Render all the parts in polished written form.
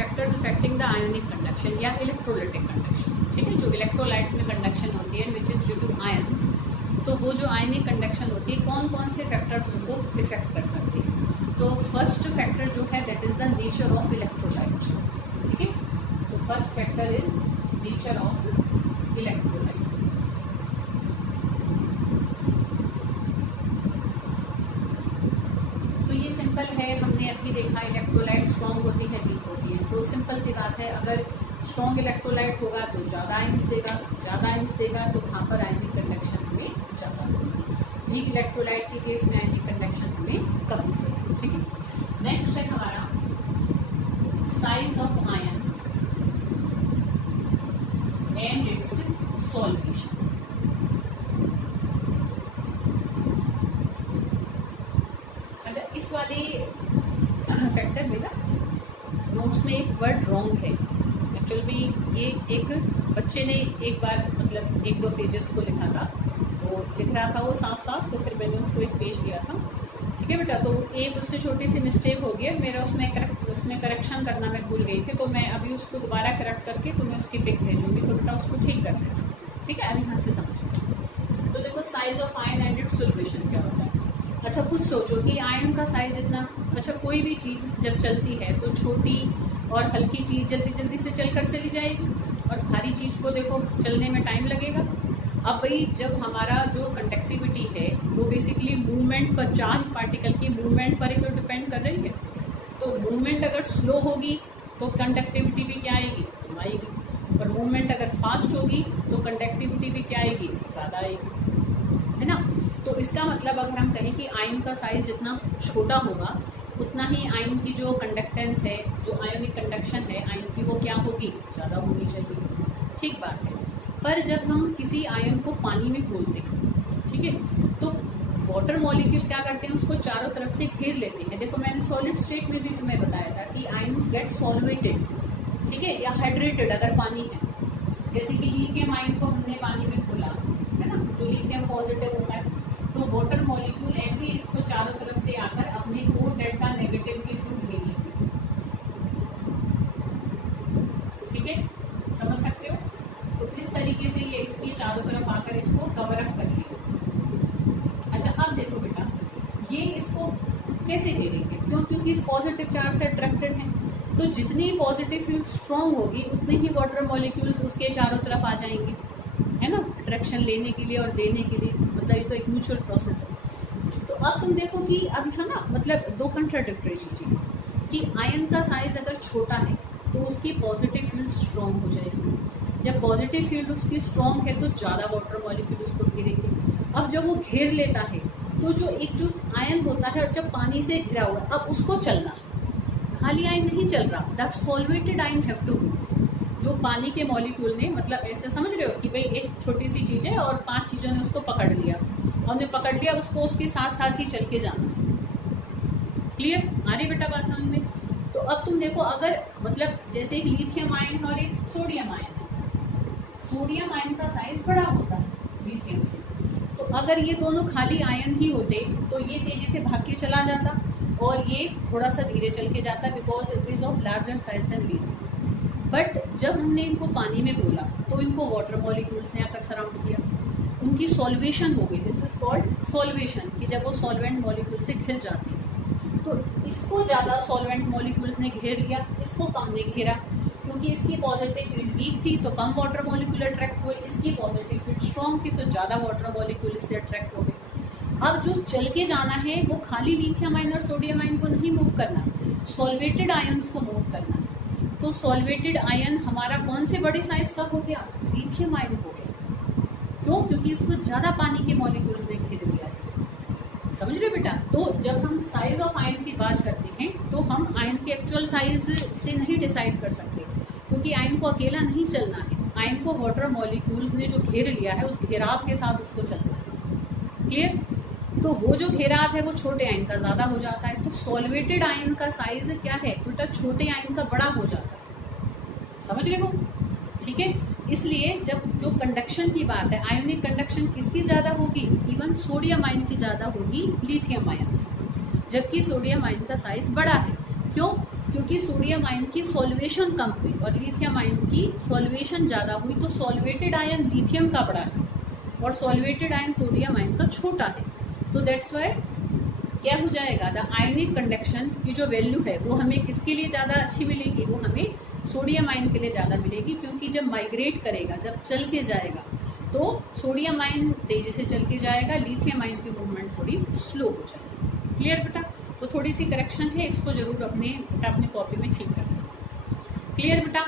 Factors affecting the ionic conduction या electrolytic conduction, ठीक है, जो इलेक्ट्रोलाइट्स में कंडक्शन होती है which is due to ions, तो वो जो आयनिक कंडक्शन होती है कौन कौन से फैक्टर्स उनको इफेक्ट कर सकते हैं। तो फर्स्ट फैक्टर जो है that is the nature of electrolyte, ठीक है, तो first factor is nature of electrolyte. तो ये सिंपल है, हमने अभी देखा इलेक्ट्रोलाइट स्ट्रॉन्ग होती है वीक होती है, तो सिंपल सी बात है, अगर स्ट्रॉन्ग इलेक्ट्रोलाइट होगा तो ज़्यादा आयंस देगा, ज़्यादा आयंस देगा तो वहाँ पर आयनिक कंडक्शन हमें ज़्यादा मिलेगी, वीक इलेक्ट्रोलाइट के केस में आयनिक कंडक्शन हमें कम मिलेगी, ठीक है। नेक्स्ट है हमारा size of ion and it's solution. अच्छा, इस वाली फैक्टर में ना नोट्स में एक वर्ड रॉन्ग है एक्चुअल में, ये एक बच्चे ने एक बार मतलब 1-2 पेजेस को लिखा था, वो लिख रहा था वो साफ साफ, तो फिर मैंने उसको एक पेज दिया था, ठीक है बेटा, तो एक उससे छोटी सी मिस्टेक हो गई, मेरा उसमें करेक्शन करना मैं भूल गई थी, तो मैं अभी उसको दोबारा करेक्ट करके तुम्हें उसकी पिक भेजूंगी, तो बेटा उसको ठीक कर देना, ठीक है, अभी यहाँ से समझो। तो देखो size of ion and it's solution क्या होता है। अच्छा खुद सोचो कि आयन का साइज इतना, अच्छा कोई भी चीज़ जब चलती है तो छोटी और हल्की चीज़ जल्दी जल्दी से चलकर चली जाएगी, और भारी चीज़ को देखो चलने में टाइम लगेगा। अब भाई जब हमारा जो कंडक्टिविटी है वो बेसिकली मूवमेंट पर, चार्ज पार्टिकल की मूवमेंट पर ही तो डिपेंड कर रही है, तो मूवमेंट अगर स्लो होगी तो कंडक्टिविटी भी क्या आएगी, कम आएगी, और मूवमेंट अगर फास्ट होगी तो कंडक्टिविटी भी क्या आएगी, ज़्यादा आएगी, है ना। तो इसका मतलब अगर हम कहें कि आयन का साइज जितना छोटा होगा उतना ही आयन की जो कंडक्टेंस है, जो आयोनिक कंडक्शन है आयन की, वो क्या होगी, ज़्यादा होनी चाहिए, ठीक बात है। पर जब हम किसी आयन को पानी में घोलते हैं, ठीक है, तो वाटर मॉलिक्यूल क्या करते हैं, उसको चारों तरफ से घेर लेते हैं। देखो मैंने सॉलिड स्टेट में भी तुम्हें बताया था कि आयन्स गेट सॉल्वेटेड, ठीक है, या हाइड्रेटेड अगर पानी है, जैसे कि लिथियम आयन को हमने पानी में घोला, है ना, तो लिथियम पॉजिटिव होता है, तो वाटर मॉलिक्यूल ऐसे इसको चारों तरफ से आकर अपने को डेल्टा नेगेटिव के थ्रू घेर लेंगे, ठीक है, समझ सकते हो। तो इस तरीके से ये इसकी चारों तरफ आकर इसको कवर अप कर लेंगे। अच्छा अब देखो बेटा, ये इसको कैसे घेरेंगे, क्यों, क्योंकि इस पॉजिटिव चार्ज से अट्रैक्टेड हैं, तो जितनी पॉजिटिव फील्ड स्ट्रॉन्ग होगी उतने ही वाटर मॉलिक्यूल्स उसके चारों तरफ आ जाएंगे, है ना, अट्रैक्शन लेने के लिए और देने के लिए, मतलब ये तो एक म्यूचुअल प्रोसेस है। तो अब तुम देखो कि अब है ना, मतलब दो कंट्राडिक्टरी चीज़ें कि आयन का साइज अगर छोटा है तो उसकी पॉजिटिव फील्ड स्ट्रॉन्ग हो जाएगी, जब पॉजिटिव फील्ड उसकी स्ट्रॉन्ग है तो ज़्यादा वाटर मॉलिक्यूल उसको घेरेंगे। अब जब वो घेर लेता है तो जो आयन होता है और जब पानी से घिरा हुआ अब उसको चलना है, खाली आयन नहीं चल रहा, the solvated ion have to move, जो पानी के मॉलिक्यूल ने, मतलब ऐसे समझ रहे हो कि भाई एक छोटी सी चीज़ है और 5 चीज़ों ने उसको पकड़ लिया, और ने पकड़ लिया उसको उसके साथ साथ ही चल के जाना, क्लियर आ रही बेटा बात समझ में। तो अब तुम देखो, अगर मतलब जैसे एक लिथियम आयन और एक सोडियम आयन है, सोडियम आयन का साइज बड़ा होता है लिथियम से, तो अगर ये दोनों खाली आयन ही होते तो ये तेजी से भाग के चला जाता और ये थोड़ा सा धीरे चल के जाता, because it is of larger size than lithium. But जब हमने इनको पानी में घोला तो इनको वाटर मॉलिक्यूल्स ने आकर सराउंड किया, उनकी सॉल्वेशन हो गई, दिस इज कॉल्ड सॉल्वेशन, कि जब वो सॉल्वेंट मॉलिक्यूल से घिर जाती है, तो इसको ज़्यादा सॉल्वेंट मॉलिक्यूल्स ने घेर लिया, इसको कम ने घेरा, क्योंकि इसकी पॉजिटिव फील्ड वीक थी तो कम वाटर मॉलिक्यूल अट्रैक्ट हुए, इसकी पॉजिटिव फील्ड स्ट्रॉन्ग थी तो ज़्यादा वाटर मॉलिक्यूल इससे अट्रैक्ट हो गए। अब जो चल के जाना है वो खाली लिथियम आयन और सोडियम आयन को नहीं मूव करना, सॉल्वेटेड आयन्स को मूव करना है। तो सॉल्वेटेड आयन हमारा कौन से बड़े साइज का हो गया, लिथियम आयन हो गया, क्यों, क्योंकि इसको ज़्यादा पानी के मॉलिक्यूल्स ने घेर लिया है, समझ रहे बेटा। तो जब हम साइज ऑफ आयन की बात करते हैं तो हम आयन के एक्चुअल साइज से नहीं डिसाइड कर सकते, क्योंकि आयन को अकेला नहीं चलना है, आयन को वाटर मॉलिक्यूल्स ने जो घेर लिया है उस घेराव के साथ उसको चलना है, क्लियर। तो वो जो घेराव है वो छोटे आयन का ज़्यादा हो जाता है, तो सॉल्वेटेड आयन का साइज क्या है, उल्टा छोटे आयन का बड़ा हो जाता है, समझ रहे हो, ठीक है। इसलिए जब जो कंडक्शन की बात है, आयोनिक कंडक्शन किसकी ज़्यादा होगी, इवन सोडियम आयन की ज़्यादा होगी लिथियम आयन से, जबकि सोडियम आयन का साइज बड़ा है, क्यों, क्योंकि सोडियम आयन की सॉल्वेशन कम हुई और लिथियम आयन की सॉल्वेशन ज़्यादा हुई, तो सॉल्वेटेड आयन लिथियम का बड़ा है और सॉल्वेटेड आयन सोडियम आयन का छोटा है। तो दैट्स वाई क्या हो जाएगा, द आयनिक कंडक्शन की जो वैल्यू है वो हमें किसके लिए ज़्यादा अच्छी मिलेगी, वो हमें सोडियम आयन के लिए ज़्यादा मिलेगी, क्योंकि जब माइग्रेट करेगा, जब चल के जाएगा, तो सोडियम आयन तेजी से चल के जाएगा, लिथियम आयन की मूवमेंट थोड़ी स्लो हो जाएगी। क्लियर बेटा? तो थोड़ी सी करेक्शन है, इसको जरूर अपने कॉपी में ठीक करना। क्लियर बेटा?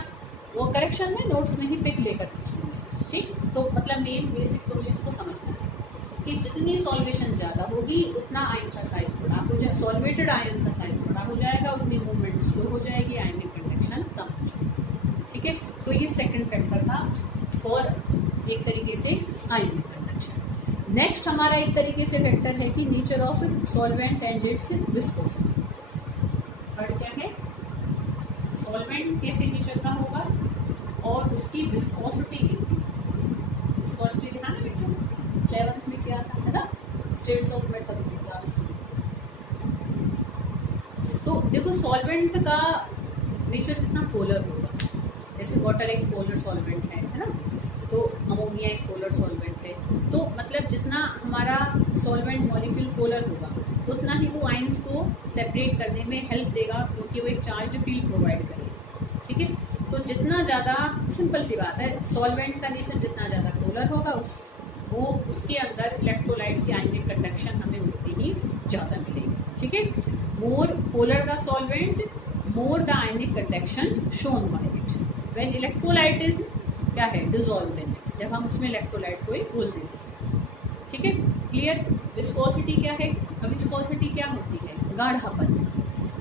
वो करेक्शन में नोट्स में ही पिक लेकर कीजिए, ठीक? तो मतलब मेन बेसिक तो इसको समझना है कि जितनी सॉल्वेशन ज़्यादा होगी उतना आयन का साइज बड़ा हो जाए, सॉल्वेटेड आयन का साइज बड़ा हो जाएगा, उतनी मूवमेंट स्लो हो जाएगी, आयनिक कंडक्शन कम हो जाएगी। ठीक है, तो ये सेकंड फैक्टर था फॉर एक तरीके से आयनिक कंडक्शन। नेक्स्ट हमारा एक तरीके से फैक्टर है कि nature of solvent and it's viscosity. Third क्या है, सॉल्वेंट कैसे नेचर का होगा और उसकी विस्कोसिटी कितनी। विस्कोसिटी ध्यान है बच्चों, 11th में क्या था, है ना, स्टेट्स ऑफ मेटल क्लास। तो देखो सॉल्वेंट का नेचर जितना पोलर होगा, जैसे वाटर एक पोलर सॉल्वेंट है ना, तो अमोनिया एक पोलर सॉल्वेंट है, तो मतलब जितना हमारा सॉल्वेंट मॉलिक्यूल पोलर होगा उतना ही वो आयंस को सेपरेट करने में हेल्प देगा, क्योंकि वो एक चार्ज्ड फील्ड प्रोवाइड करेगा। ठीक है, तो जितना ज़्यादा, सिंपल सी बात है, सॉल्वेंट का नेचर जितना ज़्यादा पोलर होगा वो उसके अंदर इलेक्ट्रोलाइट की आयनिक कंडक्शन हमें उतनी ही ज़्यादा मिलेगी। ठीक है, more polar the solvent more the ionic conduction shown by it when electrolyte is क्या है, डिजॉल्व इन इट, जब हम उसमें इलेक्ट्रोलाइट को ही घोल देते हैं। ठीक है, क्लियर? विस्कोसिटी क्या है, विस्कोसिटी क्या होती है, गाढ़ापन।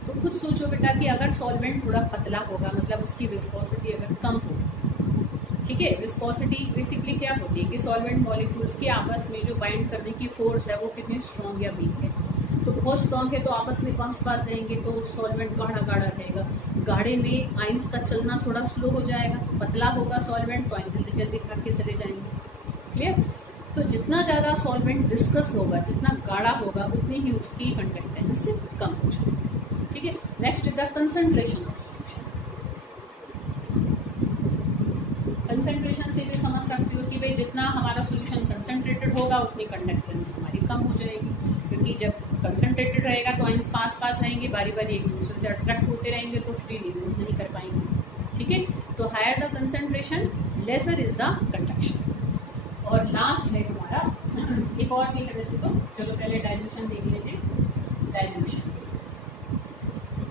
तो खुद सोचो बेटा कि अगर सॉल्वेंट थोड़ा पतला होगा, मतलब उसकी विस्कोसिटी अगर कम हो, ठीक है, विस्कोसिटी बेसिकली क्या होती है कि सॉल्वेंट मॉलिक्यूल्स के आपस में जो बाइंड करने की फोर्स है वो कितनी स्ट्रॉन्ग या वीक है। तो बहुत स्ट्रॉन्ग है तो आपस में पास पास रहेंगे तो सॉल्वेंट गाढ़ा गाढ़ा रहेगा, गाढ़े में आयंस का चलना थोड़ा स्लो हो जाएगा, पतला होगा सॉल्वेंट तो आयंस जल्दी जल्दी करके चले जाएंगे। क्लियर? तो जितना ज़्यादा सॉल्वेंट विस्कस होगा, जितना गाढ़ा होगा, उतनी ही उसकी कंडक्टेंस कम हो जाएगी। ठीक है, next is the concentration of solution. Concentration से भी समझ सकते हो कि भाई जितना हमारा सॉल्यूशन कंसंट्रेटेड होगा उतनी कंडक्टेंस हमारी कम हो जाएगी, क्योंकि जब कंसंट्रेटेड रहेगा तो आयंस पास पास रहेंगे, बारी बारी एक दूसरे से अट्रैक्ट होते रहेंगे, तो फ्रीली मूव नहीं कर पाएंगे। ठीक है, तो higher the concentration lesser is the conduction. और लास्ट है हमारा, एक और भी है वैसे तो, चलो पहले डाइल्यूशन देख लेते हैं। डाइल्यूशन,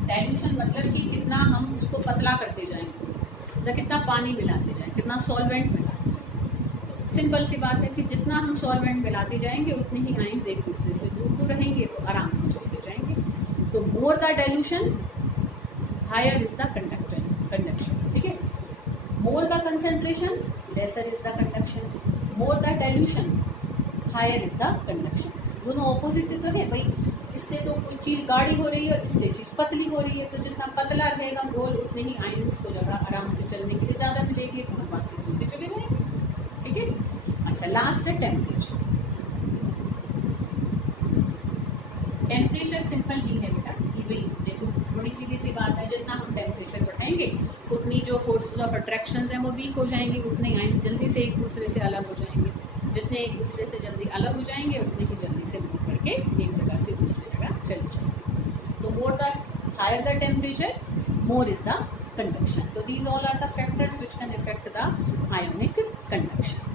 डाइल्यूशन मतलब कि कितना हम उसको पतला करते जाएंगे, या कितना पानी मिलाते जाएं, कितना सॉल्वेंट मिलाते जाएं। सिंपल सी बात है कि जितना हम सॉल्वेंट मिलाते जाएंगे उतनी ही आयंस एक दूसरे से दूर दूर रहेंगे, तो आराम से चलते जाएंगे। तो more the dilution higher is the conduction. ठीक है, more the concentration lesser is the conduction, more the dilution higher is the conduction. दोनों ऑपोजिट तो है भाई, इससे तो कोई चीज़ गाढ़ी हो रही है और इससे चीज़ पतली हो रही है, तो जितना पतला रहेगा गोल उतने ही आयंस को जगह आराम से चलने के लिए ज़्यादा मिलेगी, तो हम बाकी चलते चले गए। ठीक है, अच्छा लास्ट है टेम्परेचर। टेम्परेचर सिंपल ही है बेटा कि भाई देखो बड़ी सीधी सी बात है, जितना हम टेम्परेचर बढ़ाएंगे उतनी जो फोर्सेस ऑफ अट्रैक्शन हैं वो वीक हो जाएंगे, उतने आयंस जल्दी से एक दूसरे से अलग हो जाएंगे, जितने एक दूसरे से जल्दी अलग हो जाएंगे उतने ही जल्दी से मूव करके एक जगह से दूसरी जगह चल जाएंगे। तो more the higher the temperature more is the conduction. So these all are the factors which can affect the ionic conduction.